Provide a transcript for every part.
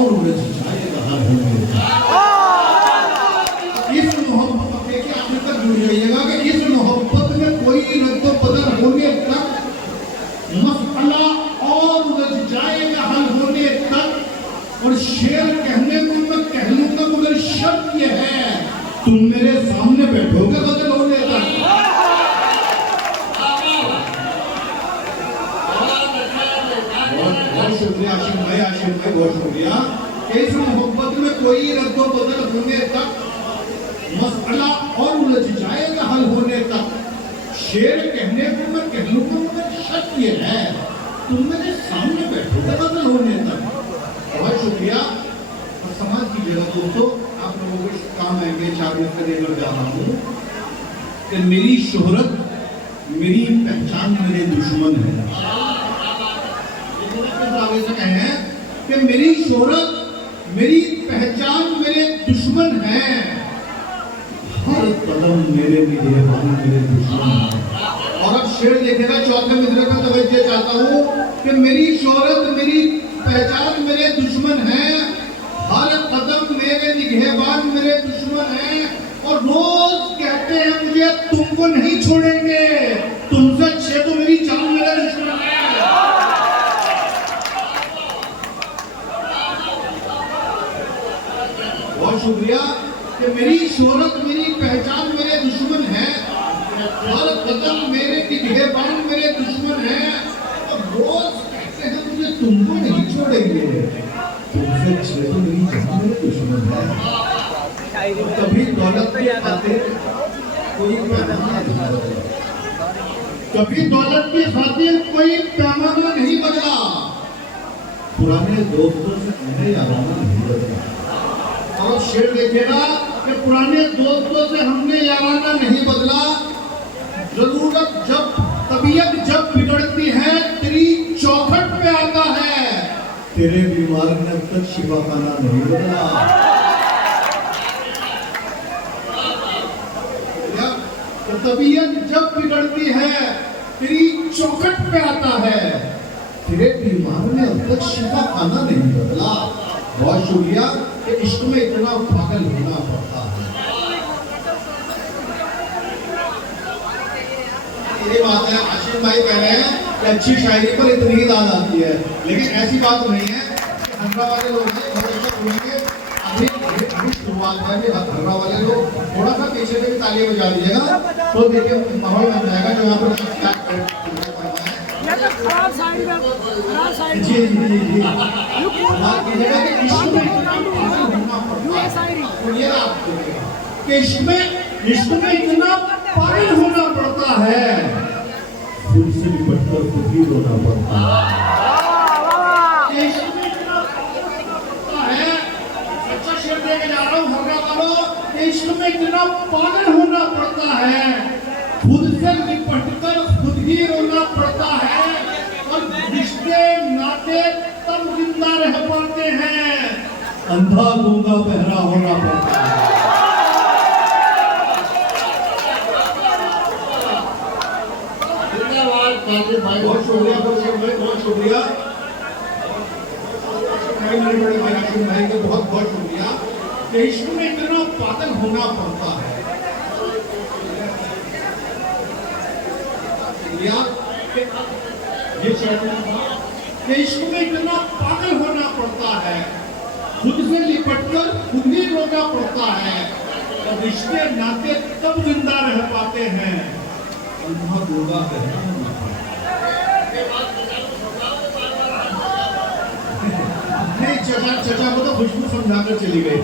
और उलझ जाएगा हर होने तक। इस मोहब्बत देखिए आखिर तक जुड़ जाइएगा कि इस मोहब्बत में कोई रद्द बदल होने तक मसला और उलझ जाएगा हल होने तक। और शेर कहने को मैं कह लूंगा मगर शर्त यह है तुम मेरे सामने बैठोगे बदल होने तक। बहुत शुक्रिया आशिम भाई बहुत शुक्रिया। इस मोहब्बत में कोई रद्द बदल होने तक मसला और उलझ जाएगा हल होने तक। शेर कहने को मैं कह लूंगा मगर शर्त यह है तुम मेरे सामने बैठोगे बदल होने तक। बहुत शुक्रिया। और समाज की जगह दोस्तों आप लोगों के काम आएंगे 4 दिन का लेकर जा रहा हूँ कि मेरी शोहरत मेरी पहचान मेरे दुश्मन है। आगे से कहें कि मेरी शोहरत मेरी पहचान मेरे दुश्मन है। हर कदम मेरे निगहबान मेरे दुश्मन है। और अब शेर देखेगा चौथे मित्र का तवज्जो चाहता हूँ कि मेरी शोहरत मेरी पहचान मेरे दुश्मन है। हर कदम मेरे निगहबान मेरे दुश्मन है। और रोज कहते हैं मुझे तुमको नहीं छोड़ेंगे, तुमसे अच्छे तो मेरी जान मेरा दुश्मन है। बहुत शुक्रिया कि मेरी शोहरत मेरी पहचान मेरे दुश्मन है। हर कदम मेरे निगहबान मेरे दुश्मन है। और रोज कहते हैं मुझे तुमको नहीं छोड़ेंगे, तुमसे अच्छे तो मेरी जान मेरे दुश्मन है। कभी दौलत के खातिर कोई कभी दौलत की खातिर कोई पैमाना नहीं बदला। पुराने दोस्तों से हमने याराना नहीं बदला। और शेर देखिएगा कि पुराने दोस्तों से हमने याराना नहीं बदला। जरूरत जब तबीयत जब बिगड़ती है तेरी चौखट पे आता है। तेरे बीमार ने अब तक शिफाखाना नहीं बदला। तो तबीयत जब बिगड़ती है तेरी चौखट पे आता है। तेरे बीमार ने अब तक शिफाखाना नहीं बदला। बहुत शुक्रिया कि इश्क में इतना पागल होना पड़ता है। ये बात है आशिम भाई कह रहे हैं कि अच्छी शायरी पर इतनी दाद आती है, लेकिन ऐसी बात नहीं है कि हर्रा वाले लोग अभी शुरुआत है। हर्रा वाले लोग थोड़ा सा पीछे से भी ताली बजा दीजिएगा तो देखिए माहौल बन जाएगा जो यहाँ पर जी इश्क में इतना पागल होना पड़ता है, खुद से निपटकर खुद ही रोना पड़ता है। अच्छा शेर देके जा रहा हूँ हर्रा वालों, इश्क में इतना पागल होना पड़ता है, खुद से निपटकर खुद ही रोना पड़ता है। और रिश्ते नाते तब जिंदा रह पाते हैं, अंधा गूंगा बहरा होना पड़ता है। बहुत शुक्रिया बहुत शुक्रिया मेरे बड़े भाई आशिम भाई को बहुत बहुत शुक्रिया कि इश्क में इतना पागल होना पड़ता है। ये इश्क में इतना पागल होना पड़ता है, खुद से लिपटकर खुद ही रोना पड़ता है। और रिश्ते नाते तब जिंदा रह पाते हैं, अंधा गूंगा बहरा होना पड़ता है। चचा को तो खुशबू समझाकर चली गई।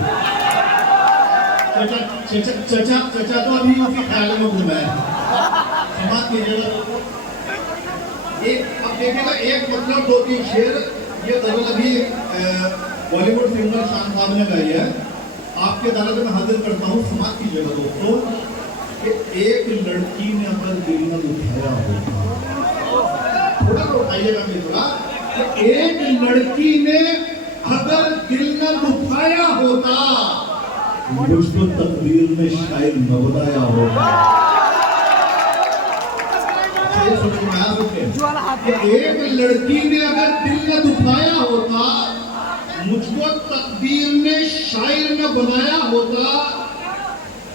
चचा तो अभी उसके ख्याल में घूमा है। समाज कीजिएगा अब देखिएगा एक मतलब 2-3 शेर ये दरअसल अभी बॉलीवुड सिंगर शान साहब ने गाई है। आपके अदालत में हाजिर करता हूँ। समाज कीजिएगा दोस्तों कि एक लड़की ने अगर दिल न उठाया होता, थोड़ा तो उठाइएगा मित्रा, एक लड़की ने अगर दिल न दुखाया होता मुझको तकदीर ने शायद न बनाया होता। एक लड़की ने अगर दिल न दुखाया होता मुझको तकदीर ने शायर न बनाया होता,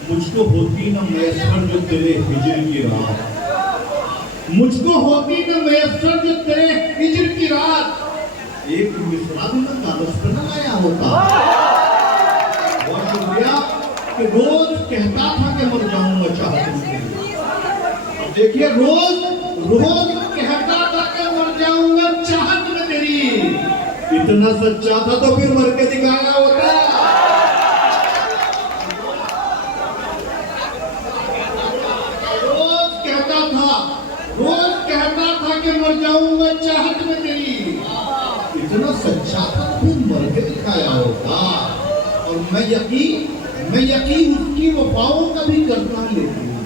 मुझको होती न मैसर जो तेरे हिजर की रात, मुझको होती न मैसर जो तेरे हिजर की रात, एक मिसरा भी मैं कागज पर न लाया होता। बहुत शुक्रिया कि रोज कहता था कि मर जाऊंगा चाहते हुए। देखिए रोज रोज कहता था कि मर जाऊंगा चाहत में तेरी, इतना सच्चा था तो फिर मर के दिखाया होता। रोज कहता था कि मर जाऊंगा चाहत में तेरी, इतना सच्चा था तो फिर मर के दिखाया होता। और मैं यकीन उसकी वफाओं का भी करता लेती हूँ,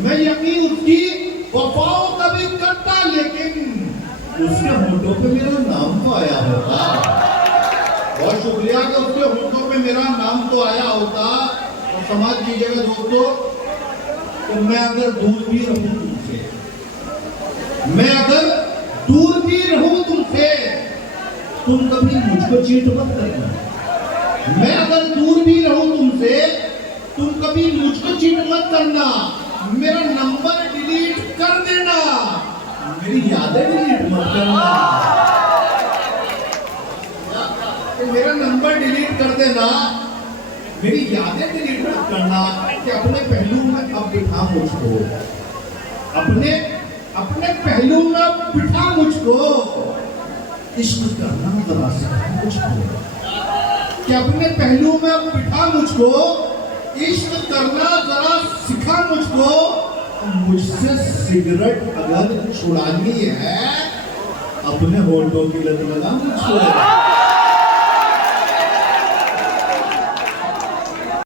मैं यकीन उसकी वफाओं का भी करता, लेकिन उसके होठों पे मेरा नाम तो आया होता। बहुत शुक्रिया कि उसके होठों पे मेरा नाम तो आया होता। और समाज कीजिएगा दोस्तों, तो मैं अगर दूर भी रहूं तुमसे, मैं अगर दूर भी रहूं तुमसे, तुम कभी मुझको चीट मत करना। मैं अगर दूर भी रहूं तुमसे, तुम कभी मुझको चीट मत करना। मेरा नंबर डिलीट कर देना, मेरी यादें डिलीट मत करना। मेरा नंबर डिलीट कर देना, मेरी यादें डिलीट मत करना। कि अपने पहलू में अब बिठा मुझको, अपने पहलू में बिठा मुझको, इश्क करना जरा सिखा मुझको। कि अपने पहलू में अब बिठा मुझको, इश्क करना जरा सिखा मुझको। मुझसे सिगरेट अगर छुड़ानी है, अपने होठों की लत लगा मुझको।